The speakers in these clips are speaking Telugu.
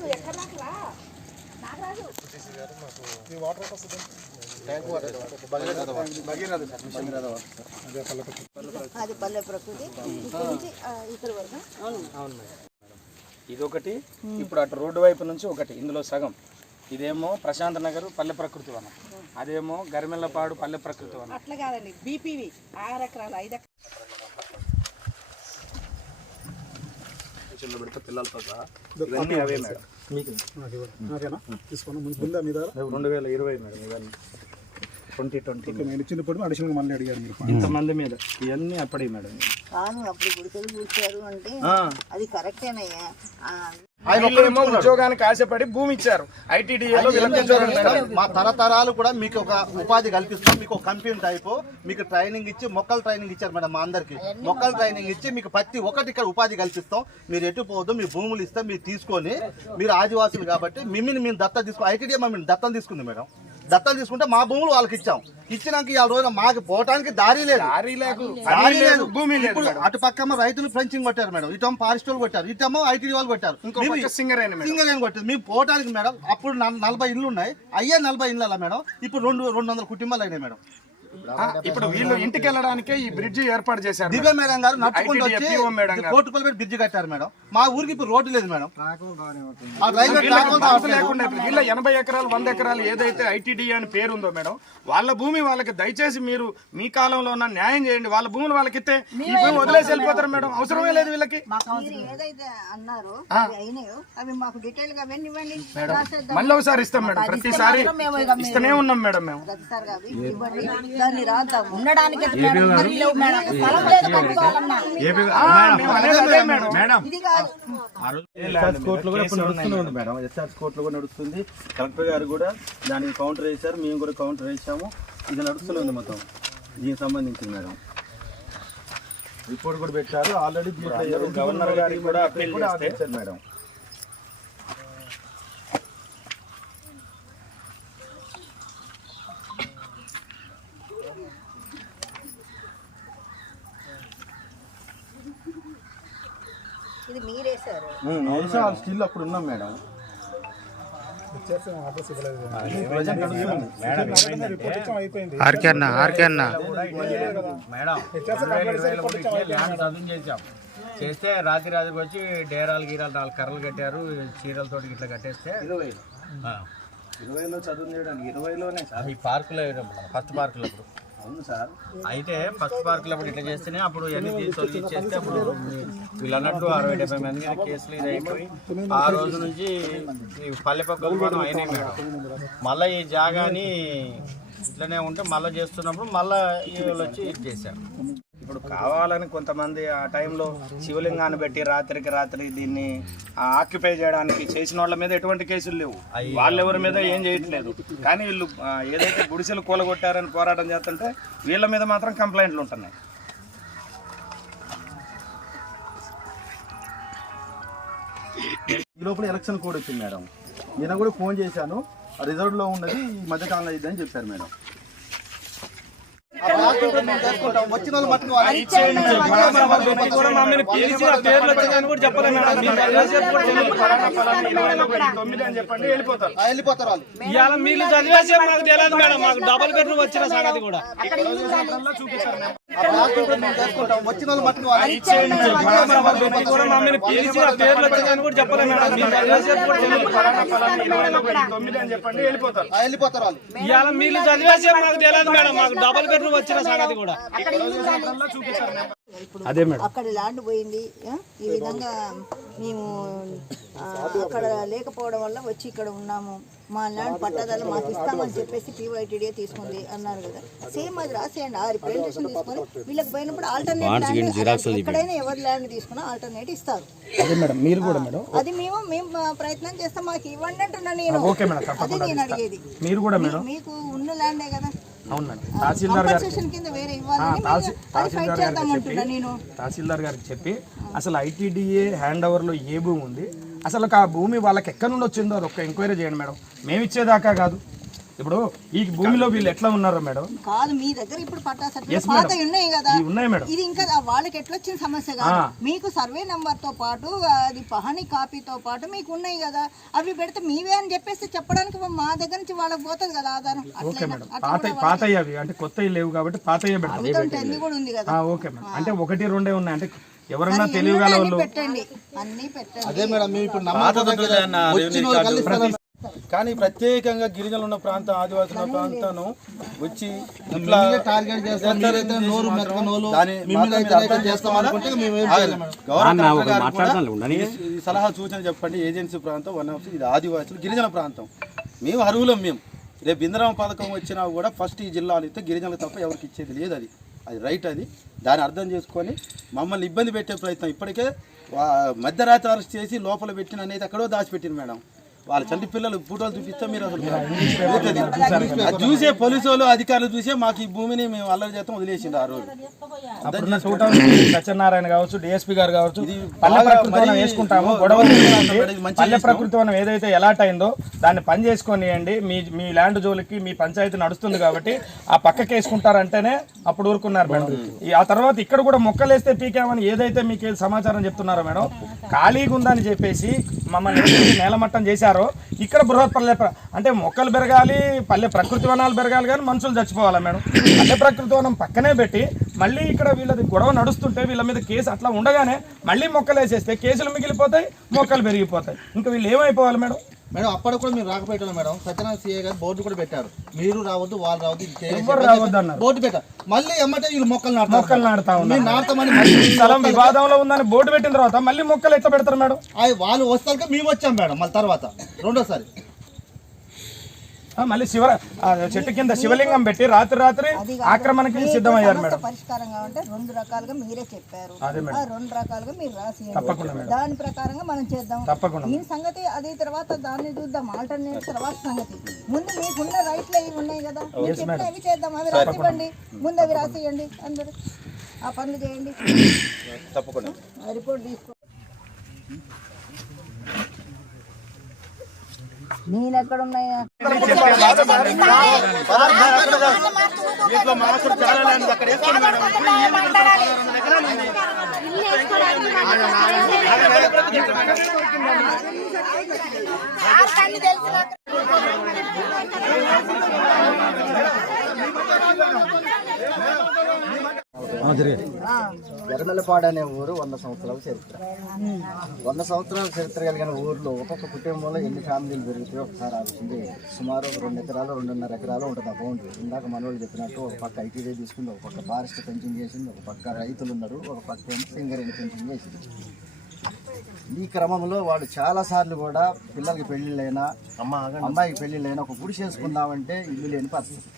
నాగరాజు ఎక్కడ నాకలా నాగరాజు అది పల్లె ప్రకృతి. ఇక్కడ నుంచి ఆ, ఇక్కడ వరకు. అవును. మేడం. ఇదొకటి ఇప్పుడు అటు రోడ్డు వైపు నుంచి ఒకటి. ఇందులో సగం. ఇదేమో ప్రశాంత్ నగర్ పల్లె ప్రకృతి వనం. అదేమో గరిమెల్లపాడు పల్లె ప్రకృతి వనం. అట్లా కాదండి. బీపీవి. ఆరు ఎకరాలు ఐదు ఎకరాలు. చిన్న పెడితే పిల్లలతో సహా. ఇవన్నీ అవే మేడం. తీసుకోండి ముందు ఉందా మీ దగ్గర రెండు వేల ఇరవై మేడం ఇవన్నీ. Twenty twenty. నేను ఇచ్చినప్పుడు అడిషనల్ మళ్ళీ అడిగారు మీరు. ఇంతమంది మీద ఇవన్నీ అప్పటి మేడం. కాదు అప్పుడు గుడిసెలు కూర్చారు అంటే అది కరెక్టేనయ్యా. ఆ, వీళ్ళేమో ఉద్యోగానికి ఆశపడి భూమి ఇచ్చారు. ఐటీడీఏలో. మా తరతరాలు కూడా మీకు ఒక ఉపాధి కల్పిస్తాం మీకు ఒక కంపెనీ టైపు మీకు ట్రైనింగ్ ఇచ్చి మొక్కలు ట్రైనింగ్ ఇచ్చారు మేడం మా అందరికి. మొక్కలు ట్రైనింగ్ ఇచ్చి మీకు ప్రతి ఒక్కటి ఇక్కడ ఉపాధి కల్పిస్తాం. మీరు ఎటు పోవద్దు మీ భూములు ఇస్తాం మీరు తీసుకొని మీరు ఆదివాసులు కాబట్టి మిమ్మల్ని మేము దత్తం తీసుకో ఐటీడీఏ మమ్మల్ని దత్తం తీసుకుంది మేడం. దత్తం తీసుకుంటే మా భూములు వాళ్ళకి ఇచ్చాం. ఇచ్చినాక ఈ రోజున మాకు పోవటానికి దారి లేదు. దారి లేదు. దారి లేదు. భూమి లేదు ఇప్పుడు. అటు పక్కమో రైతులు ఫ్రెంచింగ్ కొట్టారు మేడం. ఇటేమో ఫారెస్ట్ వాళ్ళు కొట్టారు. ఇటేమో ఐటీడీ వాళ్ళు కొట్టారు. పక్క సింగర్ ఏం కొట్టింది మేము పోవటానికి మేడం అప్పుడు నల్- నలభై ఇల్లు ఉన్నాయి. అయ్యే నలభై అలా మేడం. ఇప్పుడు రెండు రెండు వందల కుటుంబాలు అయినాయి మేడం. ఇప్పుడు వీళ్ళు ఇంటికి వెళ్ళడానికే ఈ బ్రిడ్జి ఏర్పాటు చేశారు దివ్య మేడం. గారు నడుచుకుంటూ వచ్చి. కోటి రూపాయలు బ్రిడ్జ్ కట్టారు మేడం. మా ఊరికి ఇప్పుడు రోడ్డు లేదు మేడం. లేకుండా. వీళ్ళ ఎనభై ఎకరాలు వంద ఎకరాలు ఏదైతే ఐటీడీ అని పేరు ఉందో మేడం వాళ్ళ భూమి వాళ్ళకి దయచేసి మీరు మీ కాలంలో ఉన్న న్యాయం చేయండి. వాళ్ళ భూములు వాళ్ళకి ఇస్తే ఈ భూమి వదిలేసి వెళ్ళిపోతారు మేడం. అవసరమే లేదు వీళ్ళకి. మీరు ఏదైతే అన్నారో అవి అయినాయో అవి మాకు డీటెయిల్గా అవన్నీ ఇవ్వండి. రాసేద్దాం. మళ్ళీ ఒకసారి ఇస్తాం మేడం. ప్రతిసారి ఇస్తూనే ఉన్నాం మేడం మేము. దాన్ని రాద్దాము ఉండడానికి స్థలం లేదు కట్టుకోవాలన్నా. ఇది కాదు. ఎస్ఆర్స్ కోర్టులో కూడా ఇప్పుడు నడుస్తూనే ఉంది మేడం. ఎస్ఆర్స్ కోర్టులో కూడా నడుస్తుంది. కలెక్టర్ గారు కూడా దానికి కౌంటర్ వేశారు. మేము కూడా కౌంటర్ వేసాము ఇది నడుస్తూనే ఉంది మొత్తం. దీనికి సంబంధించింది మేడం. రిపోర్ట్ కూడా పెట్టారు. ఆల్రెడీ గవర్నర్ గారికి కూడా అప్పీల్ కూడా మేడం ఇది మీరేసారు అవును స్టిల్ అప్పుడు ఉన్నాం మేడం. రిపోర్ట్ ఇచ్చాం అయిపోయింది ఆర్కే అన్న ఆర్కే అన్న. మేడం ల్యాండ్ చదువు చేసాం చేస్తే రాత్రి రాత్రికి వచ్చి డేరాలు గీరాలు నాలుగు కర్రలు కట్టారు చీరలతో ఇట్లా కట్టేస్తే. ఆ. ఇరవైలో చదువు చేయడానికి ఇరవైలోనే. సార్ ఈ పార్కులో ఫస్ట్ పార్కులో అప్పుడు. అవును సార్. అయితే ఫస్ట్ పార్క్లో ఇట్లా చేస్తేనే అప్పుడు ఇవన్నీ తీసి చేస్తే అప్పుడు వీళ్ళు అన్నట్టు అరవై డెబ్బై మంది మీద కేసులు ఇది అయిపోయి ఆ రోజు నుంచి ఈ పల్లె అయినాయి మేడం. మళ్ళీ ఈ జాగాని ఇట్లనే ఉంటే మళ్ళీ చేస్తున్నప్పుడు మళ్ళీ వీళ్ళు వచ్చి ఇది చేశారు. ఇప్పుడు కావాలని కొంతమంది ఆ టైంలో శివలింగాన్ని పెట్టి రాత్రికి రాత్రి దీన్ని ఆక్యుపై చేయడానికి చేసిన వాళ్ళ మీద ఎటువంటి కేసులు లేవు. వాళ్ళెవరి మీద ఏం చేయట్లేదు. కానీ వీళ్ళు ఏదైతే గుడిసెలు కూలగొట్టారని పోరాటం చేస్తుంటే వీళ్ళ మీద మాత్రం కంప్లైంట్లు ఉంటున్నాయి. ఈ లోపల ఎలక్షన్ కోడ్ వచ్చింది మేడం. నేను కూడా ఫోన్ చేశాను. రిజర్వ్లో ఉన్నది ఈ మధ్య కాలంలో ఇద్దని చెప్పారు మేడం. వచ్చిన వాళ్ళు మట్టుకు ఫలానా ఫలానా ఇరవై ఒకటి తొమ్మిది అని చెప్పండి వెళ్ళిపోతారు వెళ్ళిపోతారు వాళ్ళు ఇవాళ మీరు చదివేసే మాకు తెలియదు మేడం మాకు డబల్ బెడ్రూమ్ వచ్చిన సంగతి కూడా వచ్చిన వాళ్ళు మట్టుకు కూడా మమ్మల్ని పిలిచి ఆ పేర్లు వచ్చాయని కూడా చెప్పలేదు మేడం మీరు చదివేసే కూడా తెలియదు ఫలానా ఫలానా ఇరవై ఒకటి తొమ్మిది అని చెప్పండి వెళ్ళిపోతారు వెళ్ళిపోతారు వాళ్ళు ఇవాళ మీరు చదివేసే మాకు తెలియదు మేడం మాకు డబల్ బెడ్రూమ్ వచ్చిన కూడా అదే మేడం. అక్కడ ల్యాండ్ పోయింది? ఈ విధంగా మేము అక్కడ లేకపోవడం వల్ల వచ్చి ఇక్కడ ఉన్నాము. మా ల్యాండ్ పట్టాదారు మాకు ఇస్తామని చెప్పేసి పీవైటీడీ తీసుకుంది అన్నారు కదా. సేమ్ అది రాసేయండి. ఆ రిప్రజెంటేషన్ తీసుకొని వీళ్ళకి పోయినప్పుడు ఆల్టర్నేట్ ఎక్కడైనా ఎవరి ల్యాండ్ తీసుకున్నా ఆల్టర్నేట్ ఇస్తారు. అదే మేడం మీరు కూడా మేడం. అది మేము మేము ప్రయత్నం చేస్తాం. మాకు ఇవ్వండి అంటున్నా నేను. ఓకే మేడం అది తప్పకుండా నేను అడిగేది. మీరు కూడా మేడం. మీకు ఉన్న ల్యాండే కదా. అవును మేడం తహసీల్దార్ గారు కంపల్సేషన్ కింద వేరే ఇవ్వాలని తహసీ- మేము- అది ఫైట్ తహసీల్దార్ గారికి చెప్పి తహసీల్దార్ గారికి చెప్పి అసలు ఐటీడీఏ హ్యాండ్ ఓవర్లో ఏ భూమి ఉంది? అసలు ఆ భూమి వాళ్ళకి ఎక్కడి నుండి వచ్చిందో ఒక్క ఎంక్వైరీ చేయండి మేడం. మేము ఇచ్చేదాకా కాదు. ఇప్పుడు ఈ భూమిలో వీళ్ళు ఎట్లా ఉన్నారో మేడం? కాదు మీ దగ్గర ఇప్పుడు పట్టా సర్టిఫికేట్. పాత ఉన్నాయి కదా. ఉన్నాయి మేడం. ఇది ఇంకా వాళ్ళకి ఎట్లా వచ్చిన సమస్య కాదు. మీకు సర్వే నంబర్తో పాటు అది పహని కాపీతో పాటు మీకు ఉన్నాయి కదా. అవి పెడితే మీవే అని చెప్పేసి చెప్పడానికి మా దగ్గర నుంచి వాళ్ళకి పోతుంది కదా ఆధారం. Okay madam. పాత పాతయ్య అవి అంటే కొత్తవి లేవు కాబట్టి పాతయ్య పెడతాం. కూడా ఉంది కదా. ఆ, ఓకే మేడం. అంటే ఒకటి రెండే ఉన్నాయి. అంటే ఎవరన్నా తెలియగల వాళ్ళు అన్ని పెట్టండి. అన్ని పెట్టండి. అదే మేడం మేము ఇప్పుడు కానీ ప్రత్యేకంగా గిరిజనులు ఉన్న ప్రాంతం ఆదివాసుల ఉన్న ప్రాంతాన్ని వచ్చి ఇట్లా టార్గెట్ సలహా సూచన చెప్పండి. ఏజెన్సీ ప్రాంతం వన్ ఆఫ్ ఇది ఆదివాసులు గిరిజన ప్రాంతం. మేము అర్హులం మేము. రేపు ఇందిరామ పథకం వచ్చినా కూడా ఫస్ట్ ఈ జిల్లాలు ఇస్తే గిరిజనులకు తప్ప ఎవరికి ఇచ్చేది లేదు అది. అది రైట్ అది. దాన్ని అర్థం చేసుకొని మమ్మల్ని ఇబ్బంది పెట్టే ప్రయత్నం ఇప్పటికే వా- మధ్యరాత్రి అరెస్ట్ చేసి లోపల పెట్టిన అనేది ఎక్కడో దాచిపెట్టింది మేడం. వాళ్ళ చంటి పిల్లలు ఫోటోలు చూపిస్తే మీరు అసలు చూసే పోలీసు వాళ్ళు అధికారులు చూసే మాకు ఈ భూమిని మేము అల్లరి చేస్తాం వదిలేసిండు ఆ రోజు. సత్యనారాయణ కావచ్చు డిఎస్పీ గారు కావచ్చు వేసుకుంటాము ఓ- గొడవ ఓ- తీయకండి. ఇది మంచి పల్లె. ప్రకృతి వనం ఏదైతే ఎలాట్ అయిందో దాన్ని పని చేసుకొనియండి. మీ మీ ల్యాండ్ జోలికి మీ పంచాయతీ నడుస్తుంది కాబట్టి ఆ పక్కకి వేసుకుంటారంటేనే అప్పుడు ఊరుకున్నారు మేడం. ఆ తర్వాత ఇక్కడ కూడా మొక్కలేస్తే పీకామని ఏదైతే మీకు సమాచారం చెప్తున్నారో మేడం ఖాళీగా ఉందని చెప్పేసి మమ్మల్ని నేలమట్టం చేశారో ఇక్కడ బృహత్ పల్లె అంటే మొక్కలు పెరగాలి పల్లె ప్రకృతి వనాలు పెరగాలి కానీ మనుషులు చచ్చిపోవాలా మేడం? పల్లె ప్రకృతి వనం పక్కనే పెట్టి మళ్ళీ ఇక్కడ వీళ్ళది గొడవ నడుస్తుంటే వీళ్ళ మీద కేసు అట్లా ఉండగానే మళ్ళీ మొక్కలు వేసేస్తే కేసులు మిగిలిపోతాయి మొక్కలు పెరిగిపోతాయి. ఇంకా వీళ్ళు ఏమైపోవాలి మేడం? మేడం అప్పటికి కూడా మీరు రాకపోయటం madam. Satyanarayana CA garu board కూడా పెట్టారు. మీరు రావద్దు వాళ్ళు రావద్దు. బోర్డు పెట్టారు. మళ్ళీ ఎమ్మటే వీళ్ళు మొక్కలు నాటుతారు మొక్కలు మీరు ఈ స్థలం వివాదంలో ఉందని బోర్డు పెట్టిన తర్వాత మళ్ళీ మొక్కలు ఎట్లా పెడతారు మేడం? వాళ్ళు వస్తాక మేము వచ్చాం మేడం మళ్ళీ తర్వాత. రెండోసారి. మళ్ళీ శివ చెట్టు కింద శివలింగం పెట్టి రాత్రి రాత్రి ఆక్రమణకి సిద్ధమయ్యారు మేడం. పరిష్కారం కావాలంటే రెండు రకాలుగా మీరే చెప్పారు. రెండు రకాలుగా మీరు రాసి. దాని ప్రకారంగా మనం చేద్దాం. తప్పకుండా దీని సంగతి అది తర్వాత దాన్ని చూద్దాం. ఆల్టర్నేట్ తర్వాత సంగతి. ముందు మీకున్న రైట్లు ఇవి ఉన్నాయి కదా. మీరు చెప్పిన అవి చేద్దాం. అవి రాసివ్వండి. ముందు అవి రాసివ్వండి. అందరూ ఆ పనులు చేయండి. తప్పకుండా. రిపోర్ట్ తీసుకో. నేను ఎక్కడ ఉన్నాయా ఎర్రమెల్లపాడు అనే ఊరు వంద సంవత్సరాల చరిత్ర. వంద సంవత్సరాల చరిత్ర కలిగిన ఊర్లో ఒక్కొక్క కుటుంబంలో ఎన్ని ఫ్యామిలీలు పెరుగుతాయో ఒకసారి ఆలోచించి సుమారు ఒక రెండు ఎకరాలు రెండున్నర ఎకరాలు ఉంటుంది ఆ బౌండరీ ఇందాక మనోళ్ళు చెప్పినట్టు ఒక పక్క ఐటీడీ తీసుకుంది ఒక పక్క ఫారెస్ట్ పెంచింగ్ చేసింది ఒక పక్క రైతులు ఉన్నారు ఒక పక్క ఏమో సింగరేణి పెంచింగ్ చేసింది. ఈ క్రమంలో వాళ్ళు చాలా సార్లు కూడా పిల్లలకి పెళ్ళిళ్ళైనా అమ్మాయికి పెళ్ళిళ్ళైనా ఒక గుడి చేసుకుందామంటే ఇల్లు లేని పరిస్థితి.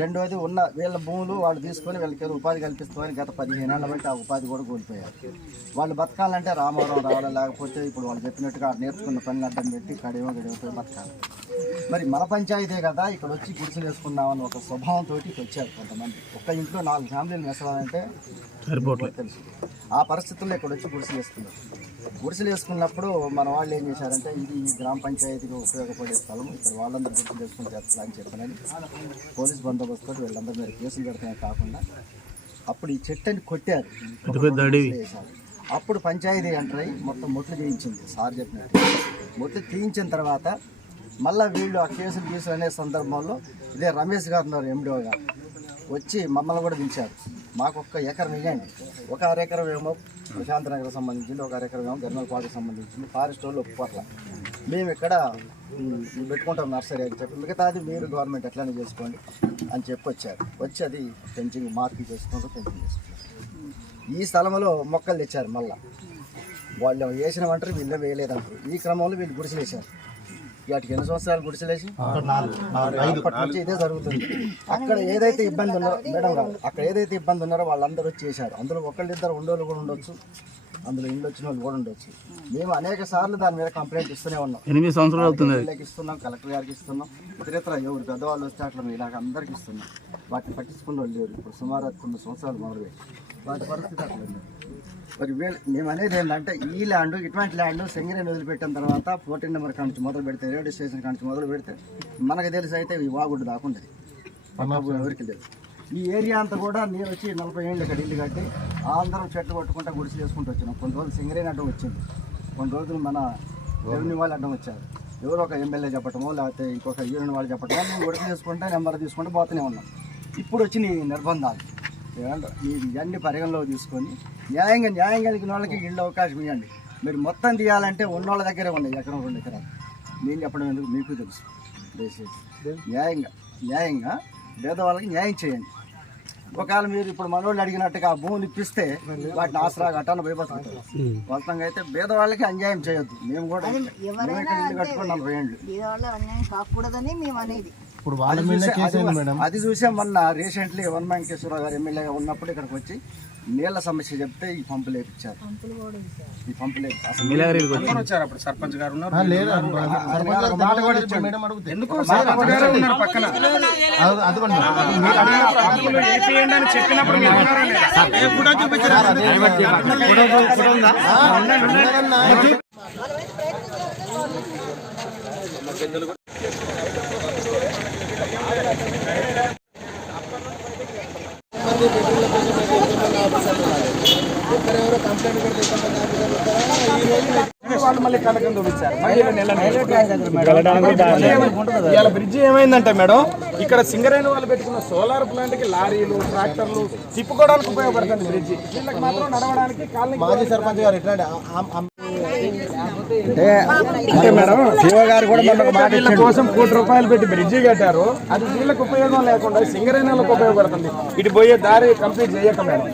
రెండోది ఉన్న వీళ్ళ భూములు వాళ్ళు తీసుకొని వీళ్ళకి ఏదో ఉపాధి కల్పిస్తామని గత పదిహేను ఏళ్ళ బట్టి ఆ ఉపాధి కూడా కోల్పోయారు. వాళ్ళు బతకాలంటే రామవరం రావాలి లేకపోతే ఇప్పుడు వాళ్ళు చెప్పినట్టుగా నేర్చుకున్న పనులు అడ్డం పెట్టి కడియో గడియో బతకాలి. మరి మన పంచాయతీ కదా ఇక్కడ వచ్చి గుడిసెలు వేసుకుందామని ఒక స్వభావంతో వచ్చారు కొంతమంది. ఒక్క ఇంట్లో నాలుగు ఫ్యామిలీలు మెసవాలంటే తెలుసు. ఆ పరిస్థితుల్లో ఇక్కడ వచ్చి గుడిసెలు వేసుకున్నారు. గుడిసెలు వేసుకున్నప్పుడు మన వాళ్ళు ఏం చేశారంటే ఇది ఈ గ్రామ పంచాయతీకి ఉపయోగపడే స్థలం ఇక్కడ వాళ్ళందరూ గుడిసెలు వేసుకుని చేస్తా అని చెప్పనని పోలీస్ బందోబస్తు వీళ్ళందరి మీద కేసులు పెడతానే కాకుండా అప్పుడు ఈ చెట్టుని కొట్టారు. అప్పుడు పంచాయతీ ఎంటర్ అయ్యి మొత్తం మొట్లు చేయించింది సార్ చెప్పినట్టు. మొట్లు తీయించిన తర్వాత మళ్ళీ వీళ్ళు ఆ కేసులు అనే సందర్భంలో ఇదే రమేష్ గారు ఉన్నారు ఎండిఓ గారు. వచ్చి మమ్మల్ని కూడా పిలిచారు. మాకు ఒక్క ఎకరం ఇవ్వండి. ఒక అరెకరం ఏమో ప్రశాంత్ నగర్ సంబంధించింది ఒక కార్యక్రమం గర్మల్ గర్మలపాడుకు సంబంధించింది ఫారెస్ట్ వాళ్ళు ఒప్పుకోట్ల. మేము ఇక్కడ పెట్టుకుంటాం నర్సరీ అని చెప్పి మిగతాది మీరు గవర్నమెంట్ ఎట్లానే చేసుకోండి అని చెప్పి వచ్చారు. వచ్చి అది పెంచింగ్ మార్కింగ్ చేసుకుంటూ పెంచింగ్ చేసుకుంటారు ఈ స్థలంలో మొక్కలు తెచ్చారు మళ్ళా. వాళ్ళు వేసిన వంటరు వీళ్ళే వేయలేదంటారు. ఈ క్రమంలో వీళ్ళు గుడిసెలు వేశారు వాటికి ఎన్ని సంవత్సరాలు గుడిసెలేసి? ఇదే జరుగుతుంది. అక్కడ ఏదైతే ఇబ్బంది ఉన్నారో మేడం గారు అక్కడ ఏదైతే ఇబ్బంది ఉన్నారో వాళ్ళందరూ వచ్చి చేశారు అందులో ఒకళ్ళిద్దరు ఉండోళ్ళు కూడా ఉండొచ్చు. అందులో ఇల్లు వచ్చిన వాళ్ళు కూడా ఉండొచ్చు. మేము అనేక సార్లు దాని మీద కంప్లైంట్ ఇస్తూనే ఉన్నాం. ఎనిమిది సంవత్సరాలు అవుతుంది. ఎమ్మెల్యేకి ఇస్తున్నాం కలెక్టర్ గారికి ఇస్తున్నాం ఇతరేతర ఎవరు పెద్దవాళ్ళు వస్తే అట్లా ఇలాగ అందరికి ఇస్తున్నాం. వాటిని పట్టించుకున్న వాళ్ళు లేరు. ఇప్పుడు సుమారు కొన్ని సంవత్సరాలు మొదలు వాటి పరిస్థితి అట్లా ఉంది. మరి వీళ్ళు మేము అనేది ఏంటంటే ఈ ల్యాండ్ ఇటువంటి ల్యాండ్ సింగరేణి వదిలిపెట్టిన తర్వాత ఫోర్టీన్ నెంబర్ కానించి మొదలు పెడితే రేడియో స్టేషన్ కానించి మొదలు పెడితే మనకు తెలిసి అయితే ఈ వాగుడు దాకుండదు ఎవరికి లేదు. ఈ ఏరియా అంతా కూడా నేను వచ్చి నలభై ఏళ్ళు ఇక్కడ ఇల్లు కట్టి అందరం చెట్లు కొట్టుకుంటా గుడిసి చేసుకుంటూ వచ్చినాం. కొన్ని రోజులు సింగరేణి అడ్డం వచ్చింది. కొన్ని రోజులు మన రెవెన్యూ వాళ్ళు అడ్డం వచ్చారు. ఎవరో ఒక ఎమ్మెల్యే చెప్పటమో లేకపోతే ఇంకొక యూనియన్ వాళ్ళు చెప్పటమో మేము గుడిసి చేసుకుంటే నెంబర్ తీసుకుంటే పోతూనే ఉన్నాం. ఇప్పుడు వచ్చి నీ నిర్బంధాలు? మీరు ఇవన్నీ పరిగణలోకి తీసుకొని న్యాయంగా న్యాయం కలిగిన వాళ్ళకి ఇళ్ళు అవకాశం ఇవ్వండి. మీరు మొత్తం తీయాలంటే ఉన్నోళ్ళ దగ్గరే ఉన్నాయి ఎకరం రెండు ఎకరాలు. నేను చెప్పడం ఎందుకు? మీకు తెలుసు. దయచేసి. న్యాయంగా న్యాయంగా పేదవాళ్ళకి న్యాయం చేయండి. ఒకవేళ మీరు ఇప్పుడు మనోళ్ళు అడిగినట్టుగా ఆ భూములు ఇప్పిస్తే వాటిని ఆసరా గట్టాన భయపడుతుంటారు వాస్తవంగా అయితే పేదవాళ్ళకి అన్యాయం చేయొద్దు. మేము కూడా మేము ఇక్కడ ఇప్పుడు వాళ్ళ మీద అది చూసే మొన్న రీసెంట్లీ వన్ వెంకటేశ్వరరావు గారు ఎమ్మెల్యేగా ఉన్నప్పుడు ఇక్కడికి వచ్చి నీళ్ళ సమస్య చెప్తే ఈ పంపులు వేపించారు ఈ పంపులు అసలు వచ్చారు అప్పుడు సర్పంచ్ గారు ఉన్నారు కూడా ఇచ్చాడు. ఎందుకు సర్పంచ్ గారే ఉన్నారు పక్కన అప్పులు వేపియండి అని చెప్పినప్పుడు మీరు ఉన్నారా లేదా? వాళ్ళు మళ్ళీ ఇవాళ బ్రిడ్జి ఏమైందంటే మేడం ఇక్కడ సింగరేణి వాళ్ళు పెట్టుకున్న సోలార్ ప్లాంట్కి లారీలు ట్రాక్టర్లు తిప్పుకోవడానికి ఉపయోగపడుతుంది బ్రిడ్జి వీళ్ళకి మాత్రం నడవడానికి కాలనీ మాజీ సర్పంచ్ గారు ఎట్లాంటి అంటే మేడం శివ గారు కూడా వీళ్ళ కోసం కోటి రూపాయలు పెట్టి బ్రిడ్జి కట్టారు. అది వీళ్ళకి ఉపయోగం లేకుండా సింగరేణి వాళ్ళకి ఉపయోగపడుతుంది. ఇటు పోయే దారి కంప్లీట్ చేయక మేడం.